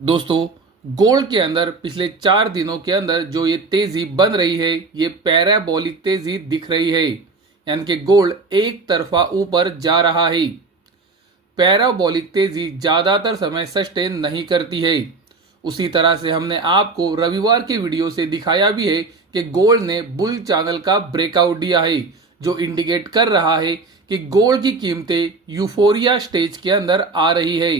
दोस्तों, गोल्ड के अंदर पिछले 4 दिनों के अंदर जो ये तेजी बन रही है, ये पैराबोलिक तेजी दिख रही है। यानी कि गोल्ड एक तरफा ऊपर जा रहा है। पैराबोलिक तेजी ज्यादातर समय सस्टेन नहीं करती है। उसी तरह से हमने आपको रविवार के वीडियो से दिखाया भी है कि गोल्ड ने बुल चैनल का ब्रेकआउट दिया है, जो इंडिकेट कर रहा है कि गोल्ड की कीमतें यूफोरिया स्टेज के अंदर आ रही है।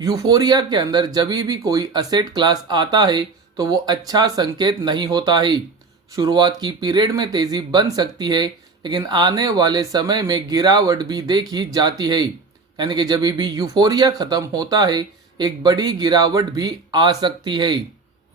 यूफोरिया के अंदर जब भी कोई असेट क्लास आता है तो वो अच्छा संकेत नहीं होता है। शुरुआत की पीरियड में तेजी बन सकती है, लेकिन आने वाले समय में गिरावट भी देखी जाती है। यानी कि जब भी यूफोरिया खत्म होता है, एक बड़ी गिरावट भी आ सकती है।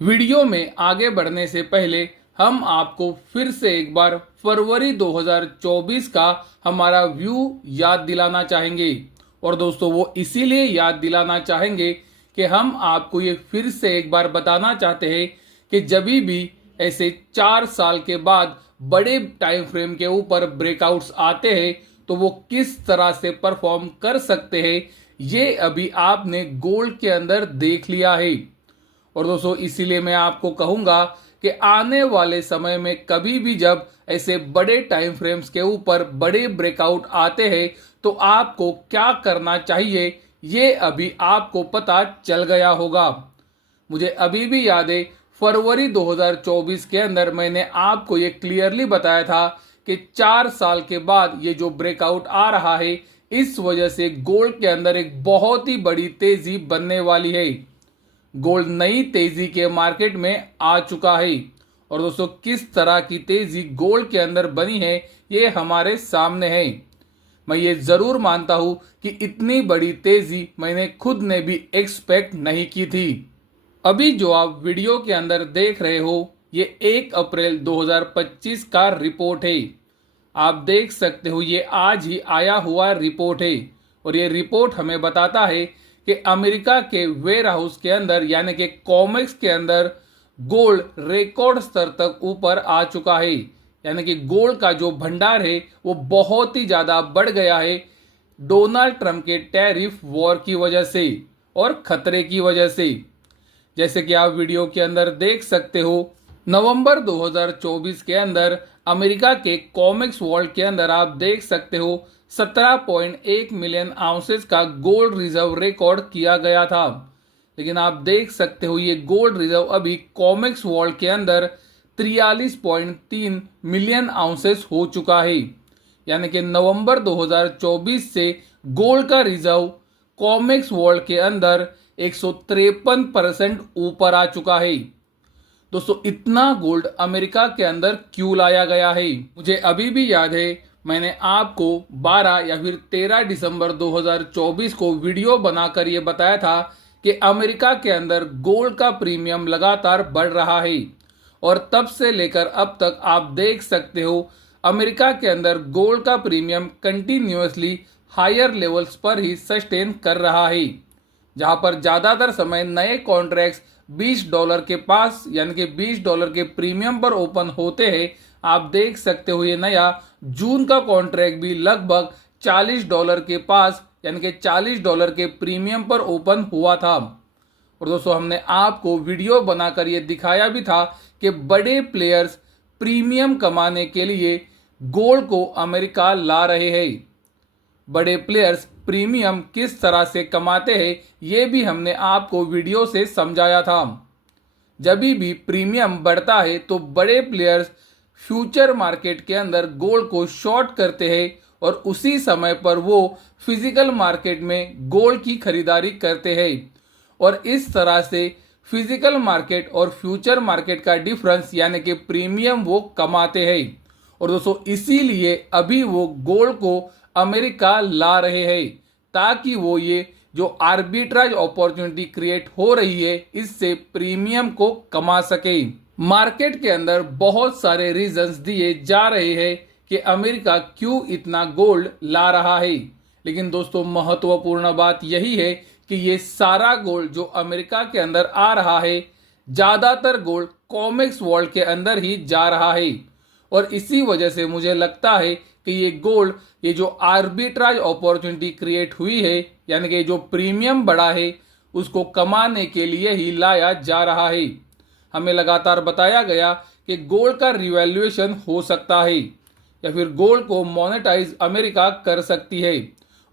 वीडियो में आगे बढ़ने से पहले हम आपको फिर से एक बार फरवरी 2024 का हमारा व्यू याद दिलाना चाहेंगे। और दोस्तों, वो इसीलिए याद दिलाना चाहेंगे कि हम आपको ये फिर से एक बार बताना चाहते हैं कि जब भी ऐसे 4 साल के बाद बड़े टाइम फ्रेम के ऊपर ब्रेकआउट्स आते हैं तो वो किस तरह से परफॉर्म कर सकते हैं, ये अभी आपने गोल्ड के अंदर देख लिया है। और दोस्तों, इसीलिए मैं आपको कहूंगा कि आने वाले समय में कभी भी जब ऐसे बड़े टाइम फ्रेम्स के ऊपर बड़े ब्रेकआउट आते हैं तो आपको क्या करना चाहिए, ये अभी आपको पता चल गया होगा। मुझे अभी भी याद है, फरवरी 2024 के अंदर मैंने आपको ये क्लियरली बताया था कि 4 साल के बाद ये जो ब्रेकआउट आ रहा है, इस वजह से गोल्ड के अंदर एक बहुत ही बड़ी तेजी बनने वाली है। गोल्ड नई तेजी के मार्केट में आ चुका है। और दोस्तों, किस तरह की तेजी गोल्ड के अंदर बनी है, ये हमारे सामने है। मैं ये जरूर मानता हूं कि इतनी बड़ी तेजी मैंने खुद ने भी एक्सपेक्ट नहीं की थी। अभी जो आप वीडियो के अंदर देख रहे हो, ये 1 अप्रैल 2025 का रिपोर्ट है। आप देख सकते हो, ये आज ही आया हुआ रिपोर्ट है। और ये रिपोर्ट हमें बताता है कि अमेरिका के वेयर हाउस के अंदर यानी कि कॉमेक्स के अंदर गोल्ड रिकॉर्ड स्तर तक ऊपर आ चुका है। यानी कि गोल्ड का जो भंडार है वो बहुत ही ज्यादा बढ़ गया है, डोनाल्ड ट्रंप के टैरिफ वॉर की वजह से और खतरे की वजह से। जैसे कि आप वीडियो के अंदर देख सकते हो, नवंबर 2024 के अंदर अमेरिका के कॉमेक्स वॉल्ट के अंदर आप देख सकते हो 17.1 मिलियन आउंसेस का गोल्ड रिजर्व रिकॉर्ड किया गया था। लेकिन आप देख सकते हो, ये गोल्ड रिजर्व अभी कॉमेक्स वॉल्ट के अंदर 43.3 मिलियन आउंसेस हो चुका है। यानी कि नवंबर 2024 से गोल्ड का रिजर्व कॉमेक्स वॉल्ट के अंदर 153% ऊपर आ चुका है। दोस्तों, इतना गोल्ड अमेरिका के अंदर क्यों लाया गया है? मुझे अभी भी याद है, मैंने आपको 12 या फिर 13 दिसंबर 2024 को वीडियो बनाकर ये बताया था कि अमेरिका के अंदर गोल्ड का प्रीमियम लगातार बढ़ रहा है। और तब से लेकर अब तक आप देख सकते हो, अमेरिका के अंदर गोल्ड का प्रीमियम कंटिन्यूअसली हायर लेवल्स पर ही सस्टेन कर रहा है। जहां पर ज्यादातर समय नए कॉन्ट्रैक्ट्स $20 के पास यानी कि $20 के प्रीमियम पर ओपन होते हैं। आप देख सकते हो, ये नया जून का कॉन्ट्रैक्ट भी लगभग $40 के पास यानी कि $40 के प्रीमियम पर ओपन हुआ था। और दोस्तों, हमने आपको वीडियो बनाकर ये दिखाया भी था कि बड़े प्लेयर्स प्रीमियम कमाने के लिए गोल्ड को अमेरिका ला रहे हैं। बड़े प्लेयर्स प्रीमियम किस तरह से कमाते हैं, ये भी हमने आपको वीडियो से समझाया था। जब भी प्रीमियम बढ़ता है तो बड़े प्लेयर्स फ्यूचर मार्केट के अंदर गोल्ड को शॉर्ट करते हैं और उसी समय पर वो फिजिकल मार्केट में गोल्ड की खरीदारी करते हैं। और इस तरह से फिजिकल मार्केट और फ्यूचर मार्केट का डिफरेंस यानी कि प्रीमियम वो कमाते हैं। और दोस्तों, इसीलिए अभी वो गोल्ड को अमेरिका ला रहे हैं, ताकि वो ये जो आर्बिट्राज अपॉर्चुनिटी क्रिएट हो रही है, इससे प्रीमियम को कमा सके। मार्केट के अंदर बहुत सारे रीजंस दिए जा रहे हैं कि अमेरिका क्यों इतना गोल्ड ला रहा है। लेकिन दोस्तों, महत्वपूर्ण बात यही है कि ये सारा गोल्ड जो अमेरिका के अंदर आ रहा है, ज्यादातर गोल्ड कॉमेक्स वॉल्ट के अंदर ही जा रहा है। और इसी वजह से मुझे लगता है कि ये गोल्ड, ये जो आर्बिट्राज अपॉर्चुनिटी क्रिएट हुई है यानी कि जो प्रीमियम बढ़ा है, उसको कमाने के लिए ही लाया जा रहा है। हमें लगातार बताया गया कि गोल्ड का रिवैल्यूएशन हो सकता है या फिर गोल्ड को मोनेटाइज अमेरिका कर सकती है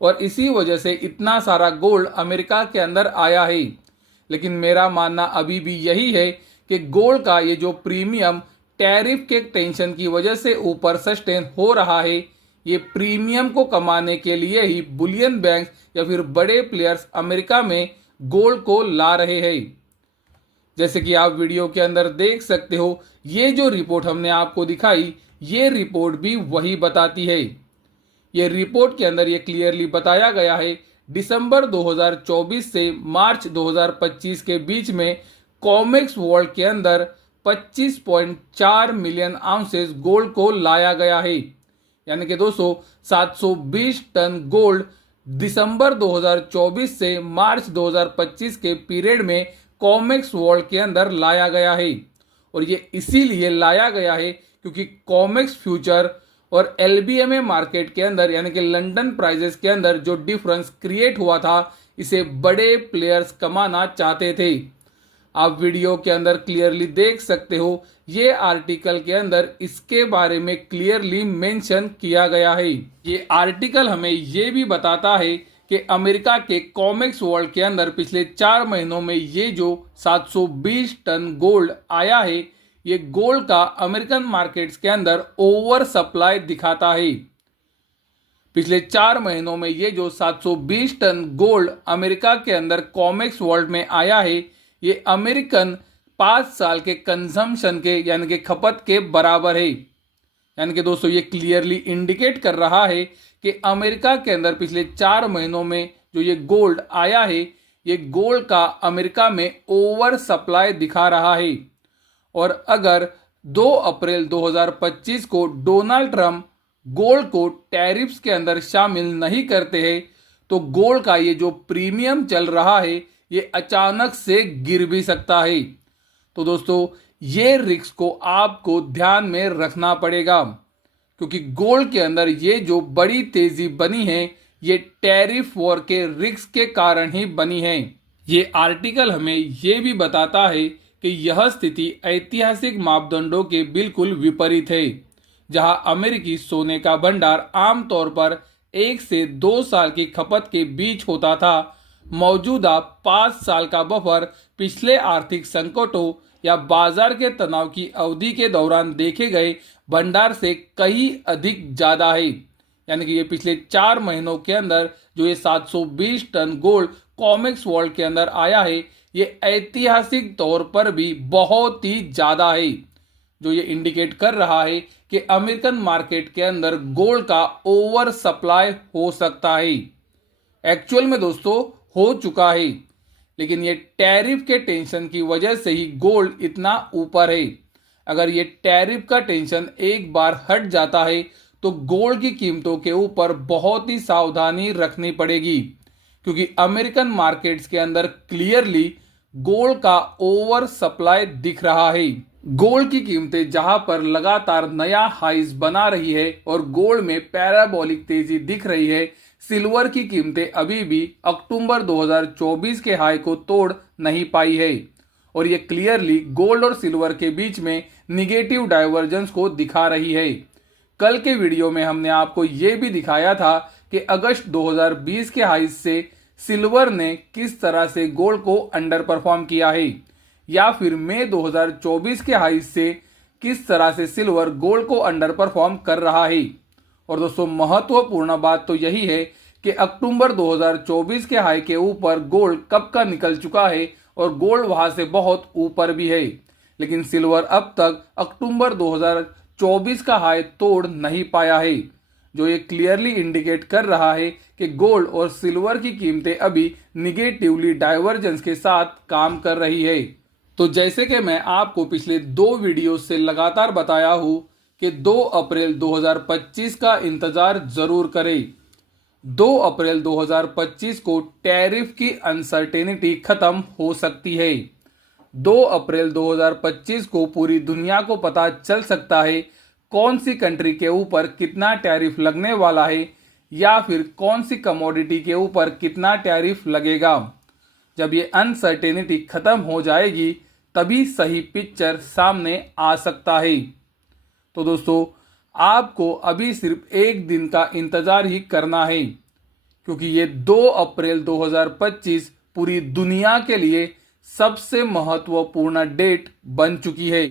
और इसी वजह से इतना सारा गोल्ड अमेरिका के अंदर आया है। लेकिन मेरा मानना अभी भी यही है कि गोल्ड का ये जो प्रीमियम टैरिफ के टेंशन की वजह से ऊपर सस्टेन हो रहा है, ये प्रीमियम को कमाने के लिए ही बुलियन बैंक या फिर बड़े प्लेयर्स अमेरिका में गोल्ड को ला रहे हैं। जैसे कि आप वीडियो के अंदर देख सकते हो, ये जो रिपोर्ट हमने आपको दिखाई, ये रिपोर्ट भी वही बताती है। ये रिपोर्ट के अंदर ये क्लियरली बताया गया है दिसंबर 2024 से मार्च 2025 के बीच में कॉमेक्स वर्ल्ड के अंदर 25.4 मिलियन आउंसेस गोल्ड को लाया गया है। यानी कि दोस्तों 720 टन गोल्ड दिसंबर 2024 से मार्च 2025 के पीरियड में कॉमेक्स वर्ल्ड के अंदर लाया गया है। और ये इसीलिए लाया गया है क्योंकि कॉमेक्स फ्यूचर और एलबीएमए मार्केट के अंदर यानी कि लंदन प्राइजेस के अंदर जो डिफरेंस क्रिएट हुआ था, इसे बड़े प्लेयर्स कमाना चाहते थे। आप वीडियो के अंदर क्लियरली देख सकते हो, ये आर्टिकल के अंदर इसके बारे में क्लियरली मेंशन किया गया है। ये आर्टिकल हमें ये भी बताता है कि अमेरिका के कॉमेक्स वर्ल्ड के अंदर पिछले 4 महीनों में ये जो 720 टन गोल्ड आया है, ये गोल्ड का अमेरिकन मार्केट्स के अंदर ओवर सप्लाई दिखाता है। पिछले 4 महीनों में ये जो 720 टन गोल्ड अमेरिका के अंदर कॉमेक्स वर्ल्ड में आया है, ये अमेरिकन 5 साल के कंजम्पशन के यानी कि खपत के बराबर है। यानी कि दोस्तों ये क्लियरली इंडिकेट कर रहा है कि अमेरिका के अंदर पिछले 4 महीनों में जो ये गोल्ड आया है, ये गोल्ड का अमेरिका में ओवर सप्लाई दिखा रहा है। और अगर 2 अप्रैल 2025 को डोनाल्ड ट्रंप गोल्ड को टैरिफ्स के अंदर शामिल नहीं करते हैं, तो गोल्ड का ये जो प्रीमियम चल रहा है, ये अचानक से गिर भी सकता है। तो दोस्तों ये रिस्क को आपको ध्यान में रखना पड़ेगा क्योंकि गोल्ड के अंदर ये जो बड़ी तेजी बनी है, ये टैरिफ वॉर के रिस्क के कारण ही बनी है। ये आर्टिकल हमें ये भी बताता है कि यह स्थिति ऐतिहासिक मापदंडों के बिल्कुल विपरीत है। जहां अमेरिकी सोने का भंडार आमतौर पर 1 से 2 साल की खपत के बीच होता था, मौजूदा 5 साल का बफर पिछले आर्थिक संकटों या बाजार के तनाव की अवधि के दौरान देखे गए भंडार से कहीं अधिक ज्यादा है। यानी कि ये पिछले 4 महीनों के अंदर जो ये 720 टन गोल्ड कॉमेक्स वर्ल्ड के अंदर आया है, ये ऐतिहासिक तौर पर भी बहुत ही ज्यादा है, जो ये इंडिकेट कर रहा है कि अमेरिकन मार्केट के अंदर गोल्ड का ओवर सप्लाई हो सकता है। एक्चुअल में दोस्तों हो चुका है, लेकिन ये टैरिफ के टेंशन की वजह से ही गोल्ड इतना ऊपर है। अगर ये टैरिफ का टेंशन एक बार हट जाता है तो गोल्ड की कीमतों के ऊपर बहुत ही सावधानी रखनी पड़ेगी क्योंकि अमेरिकन मार्केट्स के अंदर क्लियरली गोल्ड का ओवर सप्लाई दिख रहा है। गोल्ड की कीमतें जहां पर लगातार नया हाइज बना रही है और गोल्ड में पैराबोलिक तेजी दिख रही है, सिल्वर की कीमतें अभी भी अक्टूबर 2024 के हाई को तोड़ नहीं पाई है और ये क्लियरली गोल्ड और सिल्वर के बीच में निगेटिव डाइवर्जेंस को दिखा रही है। कल के वीडियो में हमने आपको ये भी दिखाया था कि अगस्त 2020 के हाई से सिल्वर ने किस तरह से गोल्ड को अंडर परफॉर्म किया है, या फिर मई 2024 के हाई से किस तरह से सिल्वर गोल्ड को अंडर परफॉर्म कर रहा है। और दोस्तों महत्वपूर्ण बात तो यही है कि अक्टूबर 2024 के हाई के ऊपर गोल्ड कब का निकल चुका है और गोल्ड वहां से बहुत ऊपर भी है, लेकिन सिल्वर अब तक अक्टूबर 2024 का हाई तोड़ नहीं पाया है, जो ये क्लियरली इंडिकेट कर रहा है कि गोल्ड और सिल्वर की कीमतें अभी निगेटिवली डाइवर्जेंस के साथ काम कर रही है। तो जैसे कि मैं आपको पिछले 2 वीडियो से लगातार बताया हूं कि 2 अप्रैल 2025 का इंतजार जरूर करें। 2 अप्रैल 2025 को टैरिफ की अनसर्टेनिटी खत्म हो सकती है। 2 अप्रैल 2025 को पूरी दुनिया को पता चल सकता है कौन सी कंट्री के ऊपर कितना टैरिफ लगने वाला है या फिर कौन सी कमोडिटी के ऊपर कितना टैरिफ लगेगा। जब ये अनसर्टेनिटी खत्म हो जाएगी तभी सही पिक्चर सामने आ सकता है। तो दोस्तों, आपको अभी सिर्फ एक दिन का इंतजार ही करना है, क्योंकि ये 2 अप्रैल 2025 पूरी दुनिया के लिए सबसे महत्वपूर्ण डेट बन चुकी है।